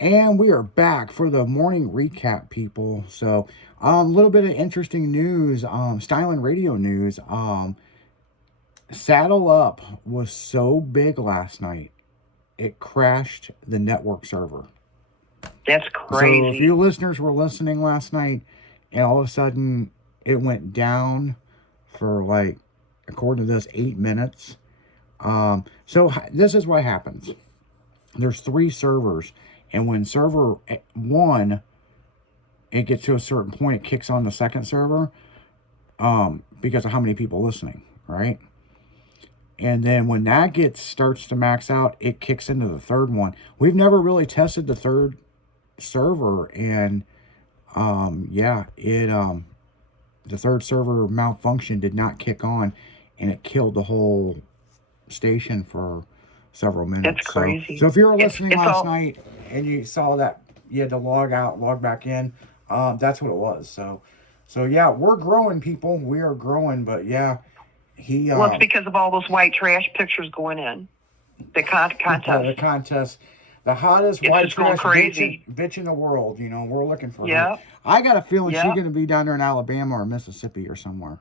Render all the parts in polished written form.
And we are back for the morning recap, people. So, a little bit of interesting news, styling radio news. Saddle Up was so big last night, it crashed the network server. That's So, if crazy. you listeners were listening last night, and all of a sudden it went down for like, according to this, 8 minutes. This is what happens. There's 3 servers, and when server 1 it gets to a certain point, it kicks on the second server, because of how many people listening, right? And then when that starts to max out, it kicks into the third one. We've never really tested the third server, and the third server malfunction did not kick on, and it killed the whole station for several minutes. That's crazy. So if you were listening last night and you saw that you had to log out, log back in, that's what it was. So yeah, we're growing, people. We are growing, but yeah, well, it's because of all those white trash pictures going in. The contest. The contest. The hottest white trash bitch in the world. You know, we're looking for her. I got a feeling she's going to be down there in Alabama or Mississippi or somewhere.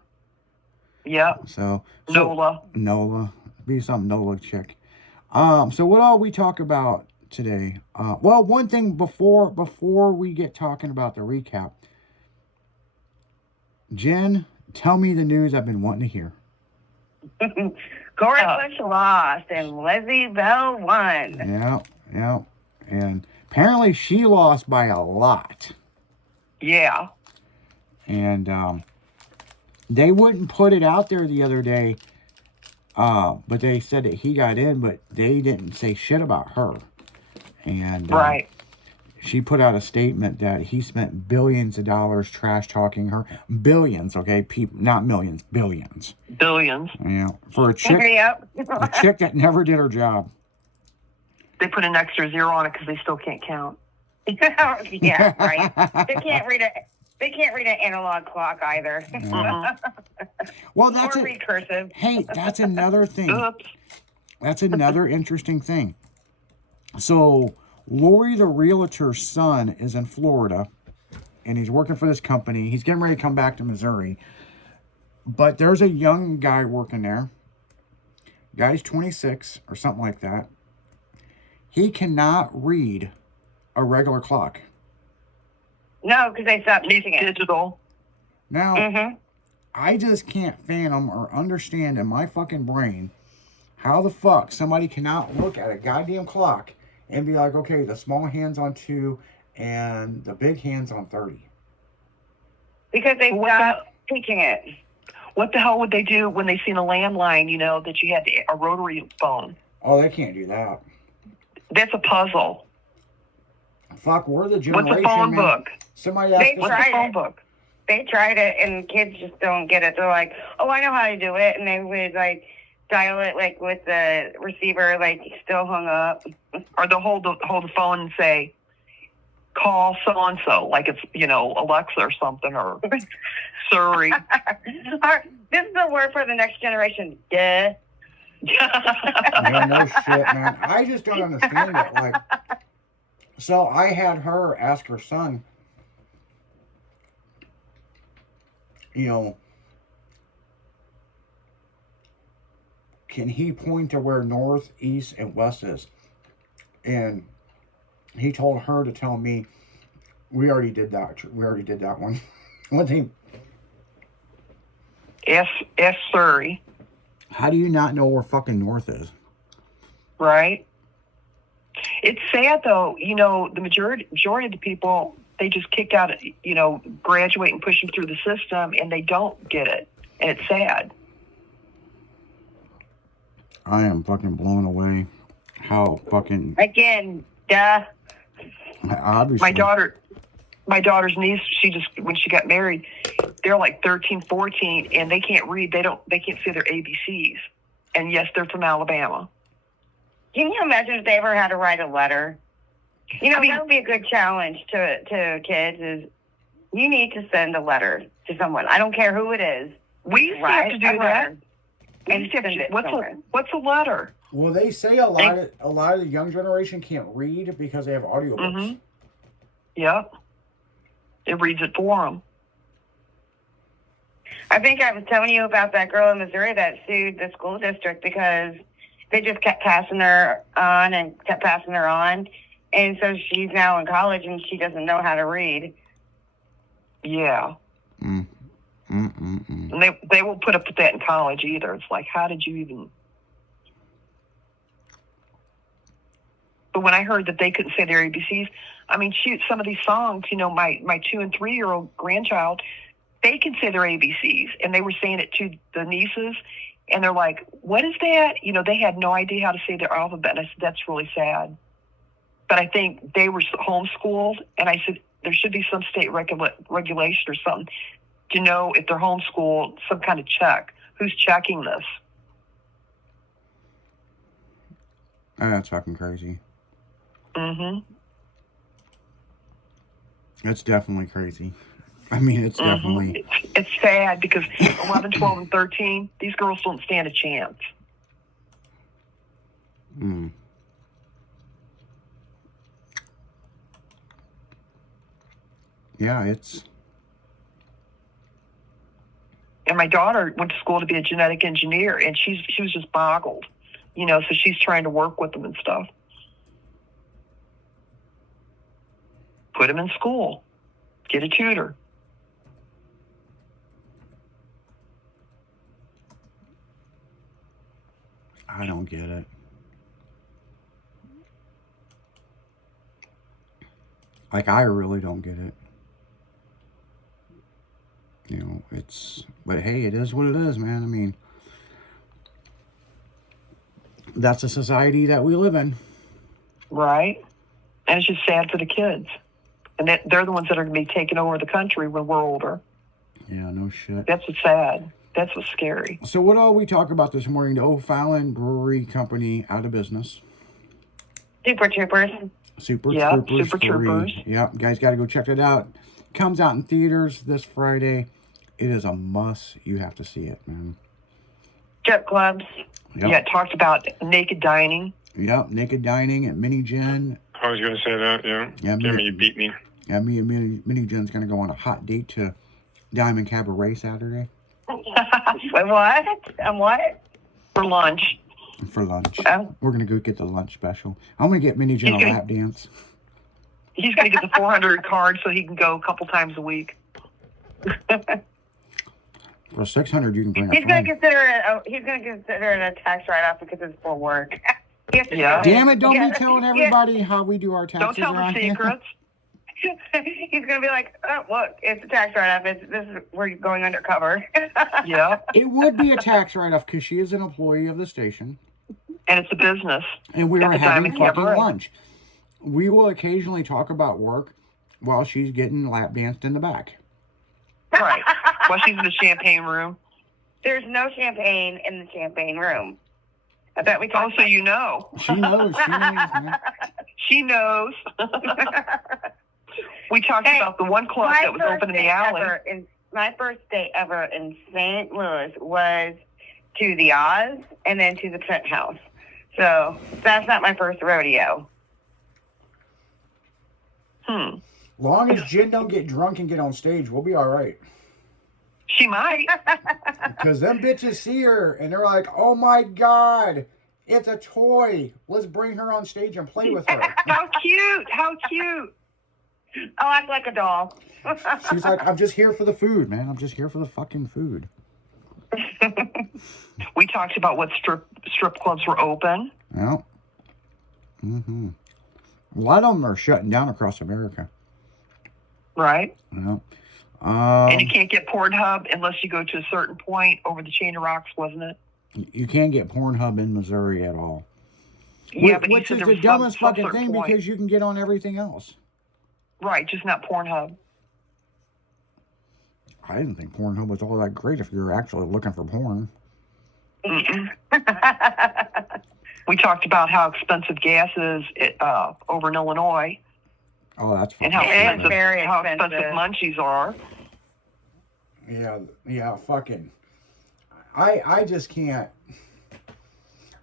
Yeah. So Nola. Be some Nola chick. So what all we talk about today? Well, one thing before we get talking about the recap, Jen, tell me the news I've been wanting to hear. Cori Bush lost and Lizzie Bell won. Yeah. And apparently she lost by a lot. Yeah. And they wouldn't put it out there the other day, but they said that he got in, but they didn't say shit about her. And right. She put out a statement that he spent billions of dollars trash talking her. Billions, okay? Not millions, billions. Billions. Yeah. For a chick, a chick that never did her job. They put an extra 0 on it because they still can't count. Yeah, right. They can't read an analog clock either. Well, that's or read cursive. Hey, that's another thing. Oops. That's another interesting thing. So, Lori, the realtor's son, is in Florida, and he's working for this company. He's getting ready to come back to Missouri. But there's a young guy working there. Guy's 26 or something like that. He cannot read a regular clock. No, because they stopped using it. Digital. Now, I just can't fathom or understand in my fucking brain how the fuck somebody cannot look at a goddamn clock and be like, okay, the small hand's on 2 and the big hand's on 30. Because they stopped teaching it. What the hell would they do when they seen a landline, that you had a rotary phone? Oh, they can't do that. That's a puzzle. Fuck, we're the generation, What's the phone book? Somebody asked What's the phone book? They tried it, and kids just don't get it. They're like, oh, I know how to do it. And they would, dial it, with the receiver, still hung up. Or they'll hold the phone and say, call so-and-so, like it's, Alexa or something, or Siri. This is the word for the next generation. Duh. Yeah, no shit, man. I just don't understand it. So I had her ask her son, can he point to where north, east, and west is? And he told her to tell me, we already did that. We already did that one. One thing. Ask Siri. How do you not know where fucking north is? Right. It's sad, though. The majority of the people, they just kick out, graduate and push them through the system, and they don't get it. And it's sad. I am fucking blown away. How fucking... Again, duh. Obviously. My daughter's niece, when she got married, they're like 13, 14, and they can't read. They can't say their ABCs. And yes, they're from Alabama. Can you imagine if they ever had to write a letter? That would be a good challenge to kids is you need to send a letter to someone. I don't care who it is. We used to have to do that. And send it What's a letter? Well, they say a lot of the young generation can't read because they have audiobooks. Mm-hmm. Yep. It reads it for them. I think I was telling you about that girl in Missouri that sued the school district because they just kept passing her on and kept passing her on. And so she's now in college and she doesn't know how to read. Yeah. Mm. And they won't put up with that in college either. It's like, how did you even... But when I heard that they couldn't say their ABCs, I mean, shoot, some of these songs, you know, my 2 and 3 year old grandchild, they can say their ABCs, and they were saying it to the nieces, and they're like, what is that? You know, they had no idea how to say their alphabet, and I said, that's really sad. But I think they were homeschooled, and I said, there should be some state regulation or something to know if they're homeschooled, some kind of check. Who's checking this? That's fucking crazy. Mm-hmm. It's definitely crazy. I mean, it's definitely... It's sad because 11, 12, and 13, these girls don't stand a chance. Mm. Yeah, it's... And my daughter went to school to be a genetic engineer, and she was just boggled, you know, so she's trying to work with them and stuff. Put them in school. Get a tutor. I don't get it. Like, I really don't get it. You know, it's... But hey, it is what it is, man. I mean, that's the society that we live in. Right? And it's just sad for the kids. And they're the ones that are going to be taking over the country when we're older. Yeah, no shit. That's what's sad. That's what's scary. So what all we talk about this morning? The O'Fallon Brewery Company out of business. Super Troopers. Super Yeah, Troopers Super 3. Troopers. Yep, guys got to go check it out. Comes out in theaters this Friday. It is a must. You have to see it, man. Strip clubs. Yep. Yeah, it talked about naked dining. Yep, naked dining at Mini Gen. I was going to say that, yeah. Yeah, Jimmy, you beat me. Yeah, me and Mini Jen's going to go on a hot date to Diamond Cabaret Saturday. Wait, what? And what? For lunch. For lunch. Oh. We're going to go get the lunch special. I'm going to get Mini Jen a Okay. lap dance. He's going to get the 400 card so he can go a couple times a week. For 600, you can bring a He's going friend. to consider it. He's going to consider it a tax write-off because it's for work. He has to Yeah. do Damn it, don't Yeah. be telling Yeah. everybody how we do our Don't taxes tell the around here. secrets. He's going to be like, oh, look, it's a tax write-off. This is where you're going undercover. Yeah. It would be a tax write-off because she is an employee of the station. And it's a business. And we At were the having Diamond fucking Cabaret. lunch. We will occasionally talk about work while she's getting lap danced in the back. Right. Well, she's in the champagne room. There's no champagne in the champagne room. I bet we Oh, talked so you know. She knows. She knows, man. She knows. We talked Hey, about the one club that was open in the alley. My first day ever in St. Louis was to the Oz and then to the Trent House. So that's not my first rodeo. Long as Jen don't get drunk and get on stage, we'll be all right. She might. Because them bitches see her and they're like, oh my God, it's a toy. Let's bring her on stage and play with her. How cute. How cute. I'll act like a doll. She's like, I'm just here for the food, man. I'm just here for the fucking food. We talked about what strip clubs were open. Well, a lot of them are shutting down across America. Right. Well, And you can't get Pornhub unless you go to a certain point over the chain of rocks, wasn't it? you can't get Pornhub in Missouri at all. Yeah, but you Which said is there the was dumbest some fucking certain thing point. because you can get on everything else. Right, just not Pornhub. I didn't think Pornhub was all that great if you're actually looking for porn. We talked about how expensive gas is over in Illinois Oh, that's and fucking how It's expensive, very how expensive. expensive munchies are. Yeah, fucking. I just can't.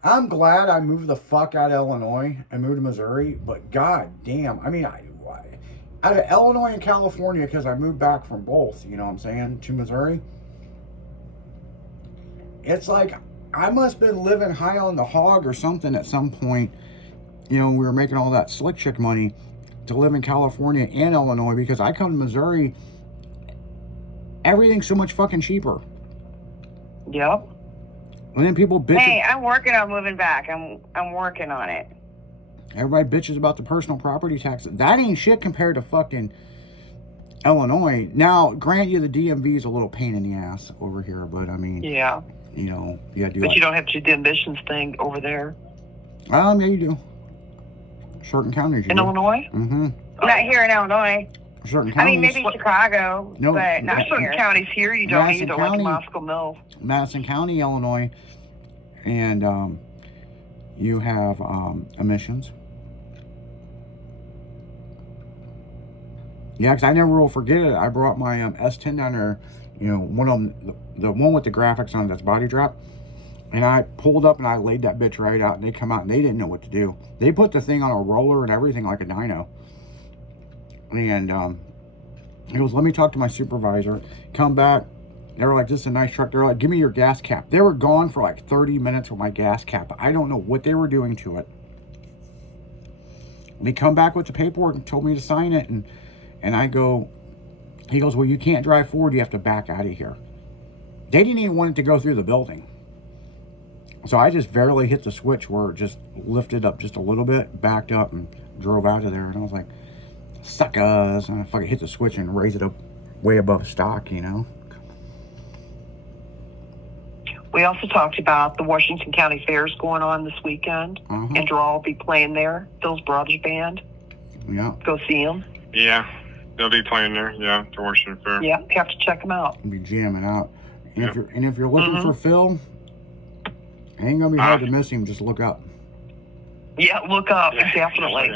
I'm glad I moved the fuck out of Illinois and moved to Missouri, but god damn, I mean, out of Illinois and California, because I moved back from both, you know what I'm saying, to Missouri, it's like I must have been living high on the hog or something at some point. You know, we were making all that slick chick money to live in California and Illinois, because I come to Missouri, everything's so much fucking cheaper. Yep. And then people bitch. Hey, I'm working on moving back. I'm working on it. Everybody bitches about the personal property tax. That ain't shit compared to fucking Illinois. Now, grant you, the DMV is a little pain in the ass over here, but I mean, Yeah. you know, you gotta do But like, you don't have to do the emissions thing over there. yeah, you do. Certain counties you In do. Illinois? Mm-hmm. Not here in Illinois. Certain I counties. mean, maybe Chicago, No, but not There's certain here. counties here you don't Madison either, County. like Moscow Mills. Madison County, Illinois, and you have emissions. Yeah, because I never will forget it. I brought my S10 down there, you know, one of them, the one with the graphics on that's body drop, and I pulled up and I laid that bitch right out, and they come out and they didn't know what to do. They put the thing on a roller and everything like a dyno, and he goes, let me talk to my supervisor. Come back. They were like, this is a nice truck. They're like, give me your gas cap. They were gone for like 30 minutes with my gas cap. I don't know what they were doing to it. They come back with the paperwork and told me to sign it. And I go, he goes, well, you can't drive forward. You have to back out of here. They didn't even want it to go through the building. So I just barely hit the switch where it just lifted up just a little bit, backed up and drove out of there. And I was like, suckers. And I fucking hit the switch and raise it up way above stock, you know. We also talked about the Washington County Fairs going on this weekend. Uh-huh. And Draw will be playing there. Phil's Brothers Band. Yeah. Go see them. Yeah, they'll be playing there. Yeah, the Washington Fair. Yeah, you have to check them out. Be jamming out. And Yeah. if you're looking for Phil, ain't gonna be hard to miss him. Just look up. Yeah, look up, Yeah, definitely.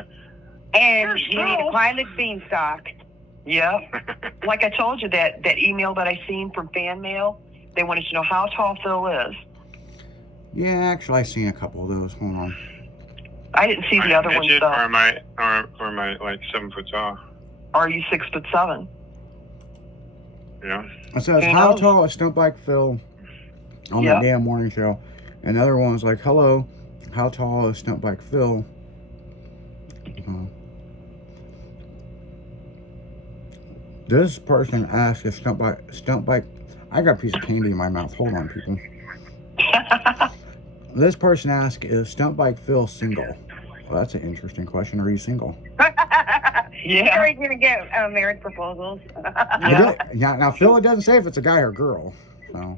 And There's you need to Phil. climb the beanstalk. Yeah. Like I told you, that email that I seen from fan mail, they wanted to know how tall Phil is. Yeah, actually, I seen a couple of those. Hold on. I didn't see the other ones Midget, though. or am I like 7 foot tall? Are you 6'7"? Yeah. It says, Who how knows? tall is Stunt Bike Phil on Yeah. that damn morning show? And the other one's like, hello, how tall is Stunt Bike Phil? This person asked if Stunt Bike. I got a piece of candy in my mouth. Hold on, people. This person asked, is Stunt Bike Phil single? Well, that's an interesting question. Are you single? Yeah. Are you going to get marriage proposals? Now, Phil, it doesn't say if it's a guy or girl. So.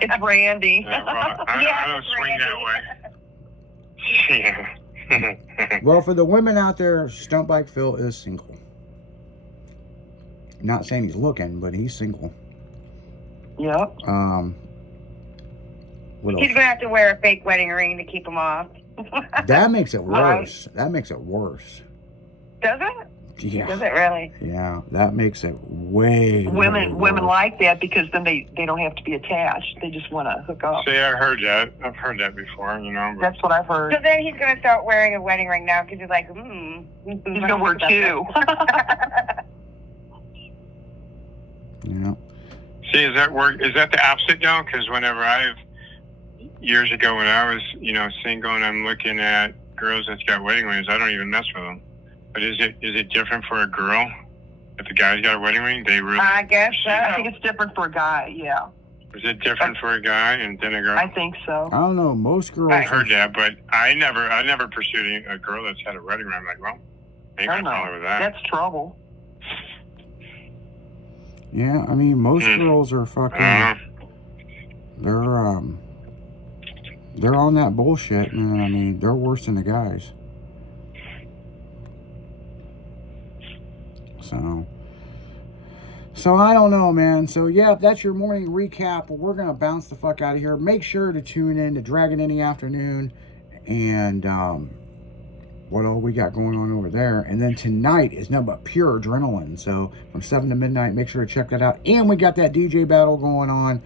It's Randy. Yeah, well, I don't swing that way. Yeah. Well, for the women out there, Stunt Bike Phil is single. Not saying he's looking, but he's single. Yep. What He's else? going to have to wear a fake wedding ring to keep him off. That makes it Right. worse. That makes it worse. Does it? Does Yeah. it really? Yeah, that makes it way Women worse. like that because then they don't have to be attached. They just want to hook up. See, I heard that. I've heard that before, you know. But That's what I've heard. So then he's going to start wearing a wedding ring now because he's like, He's gonna wear two. Yeah. see, is that the opposite though? Because years ago when I was, single and I'm looking at girls that's got wedding rings, I don't even mess with them. But is it different for a girl? If the guy's got a wedding ring, they really. I guess so. I think it's different for a guy. Yeah, Is it different for a guy and then a girl? I think so. I don't know. Most girls. I heard that, but I never pursued a girl that's had a wedding ring. I'm like, well, I ain't I gonna know. follow with that. That's trouble. Yeah, I mean, most Hmm. girls are fucking. I don't know. They're on that bullshit, man. I mean, they're worse than the guys. So I don't know, man. So yeah, that's your morning recap. We're gonna bounce the fuck out of here. Make sure to tune in to Dragon in the Afternoon, and what all we got going on over there. And then tonight is nothing but pure adrenaline. So from 7 to midnight, make sure to check that out. And we got that DJ battle going on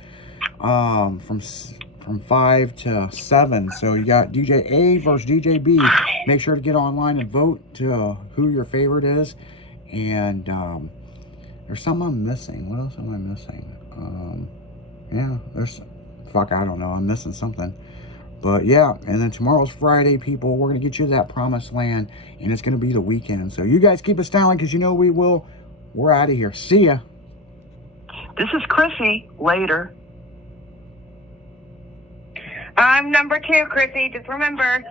from from 5 to 7. So you got DJ A versus DJ B. Make sure to get online and vote to who your favorite is. And there's something I'm missing. What else am I missing? Yeah, I don't know. I'm missing something. But yeah, and then tomorrow's Friday, people. We're going to get you to that promised land, and it's going to be the weekend. So you guys keep us styling, because you know we will. We're out of here. See ya. This is Chrissy. Later. I'm number 2, Chrissy. Just remember.